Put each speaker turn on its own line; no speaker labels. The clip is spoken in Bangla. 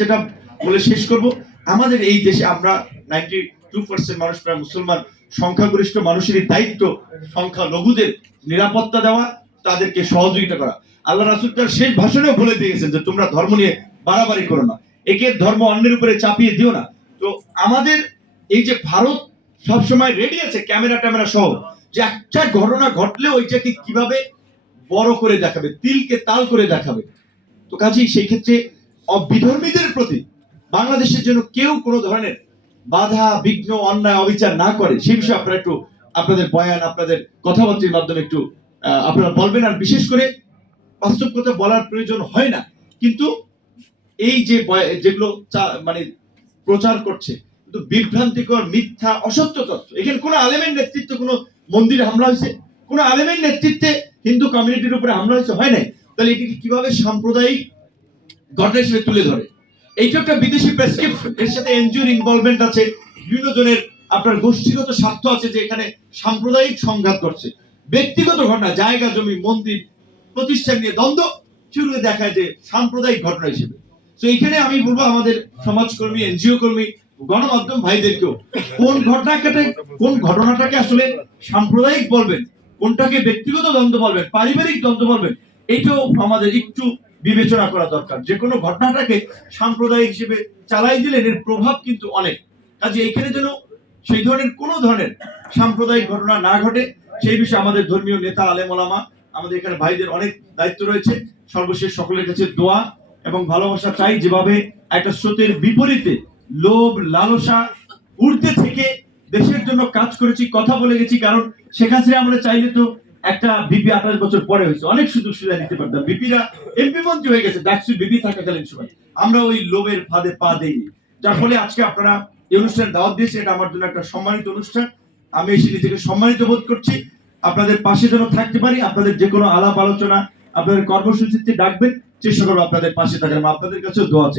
যেটা বলে শেষ করব। আমাদের এই দেশে আমরা নাইনটি টু পার্সেন্ট মানুষ প্রায় মুসলমান। সংখ্যাগরিষ্ঠ মানুষেরই দায়িত্ব সংখ্যা লঘুদের নিরাপত্তা দেওয়া, তাদেরকে সহযোগিতা করা। আল্লাহ রাসুল তার শেষ ভাষণেও বলে দিয়েছেন যে, তোমরা ধর্ম নিয়ে বাড়াবাড়ি করো না। একে ধর্ম অন্যের উপরে চাপিয়ে দিও না। তো আমাদের এই যে ভারত সবসময় রেডি আছে, ক্যামেরা ট্যামেরা সহ, যে একটা ঘটনা ঘটলে ওইটাকে কীভাবে বড় করে দেখাবে, তিলকে তাল করে দেখাবে। তো কাজেই সেই ক্ষেত্রে বিধর্মীদের প্রতি বাংলাদেশের জন্য কেউ কোনো ধরনের বাধা, বিঘ্ন, অন্যায়, অবিচার না করে। সেই বিষয়ে আপনারা একটু আপনাদের বয়ান, আপনাদের কথাবার্তার মাধ্যমে একটু আপনারা বলবেন। আর বিশেষ করে বাস্তব কথা বলার প্রয়োজন হয় না। কিন্তু এই যে যেগুলো মানে প্রচার করছে, কিন্তু বিভ্রান্তিকর, মিথ্যা, অসত্য তথ্য। এখানে কোন আলেমের নেতৃত্বে কোনো মন্দিরে হামলা হয়েছে? কোন আলেমের নেতৃত্বে হিন্দু কমিউনিটির উপরে হামলা হয়েছে? হয় নাই? তাহলে এটিকে কীভাবে সাম্প্রদায়িক ঘটনা হিসেবে তুলে ধরে। এইটা একটা বিদেশি প্রেসক্রিপশন এর সাথে এনজিওর ইনভলভমেন্ট আছে। বিভিন্ন জনের আপনার গোষ্ঠীগত স্বার্থ আছে যে এখানে সাম্প্রদায়িক সংঘাত করছে ব্যক্তিগত ঘটনা, জায়গা, জমি, মন্দির, প্রতিষ্ঠান নিয়ে দ্বন্দ্ব, সেগুলো দেখায় যে সাম্প্রদায়িক ঘটনা হিসেবে। তো এখানে আমি বলব আমাদের সমাজকর্মী, এনজিও কর্মী, গণমাধ্যম ভাইদেরকেও, কোন ঘটনাটাকে কোন ঘটনাটাকে আসলে সাম্প্রদায়িক বলবেন, কোনটাকে ব্যক্তিগত দ্বন্দ্ব বলবেন, পারিবারিক দ্বন্দ্ব বলবেন এটাও আমাদের একটু বিবেচনা করা দরকার। যে কোনো ঘটনাটাকে সাম্প্রদায়িক হিসেবে চালাই দিলেন এর প্রভাব কিন্তু অনেক। কাজে এখানে যেন সেই ধরনের কোনো ধরনের সাম্প্রদায়িক ঘটনা না ঘটে, সেই বিষয়ে আমাদের ধর্মীয় নেতা আলেম ওলামা, আমাদের এখানে ভাইদের অনেক দায়িত্ব রয়েছে। সর্বশেষ সকলের কাছে দোয়া এবং ভালোবাসা চাই যেভাবে একটা স্রোতের বিপরীতে লোভ, লালসা উর্ধে থেকে দেশের জন্য কাজ করেছি, কথা বলে গেছি, কারণ হাসিনা আমরা চাইলে তো একটা বিপি আঠাশ বছর পরে হয়েছে। অনেক সুযোগ সুবিধা নিতে পারতাম। বিপিরা এমপি মন্ত্রী হয়ে গেছে। ডাকসু বিপি থাকাকালীন সময়। আমরা ওই লোভের ফাঁদে পা দেইনি। যার ফলে আজকে আপনারা এই অনুষ্ঠানে দাওয়াত দিয়েছে এটা আমার জন্য একটা সম্মানিত অনুষ্ঠান। আমি এসে নিজেকে সম্মানিত বোধ করছি। আপনাদের পাশে যেন থাকতে পারি, আপনাদের যে কোনো আলাপ আলোচনা, আপনাদের কর্মসূচিতে ডাকবেন, চেষ্টা করব আপনাদের পাশে থাকার। আপনাদের কাছেও দোয়া।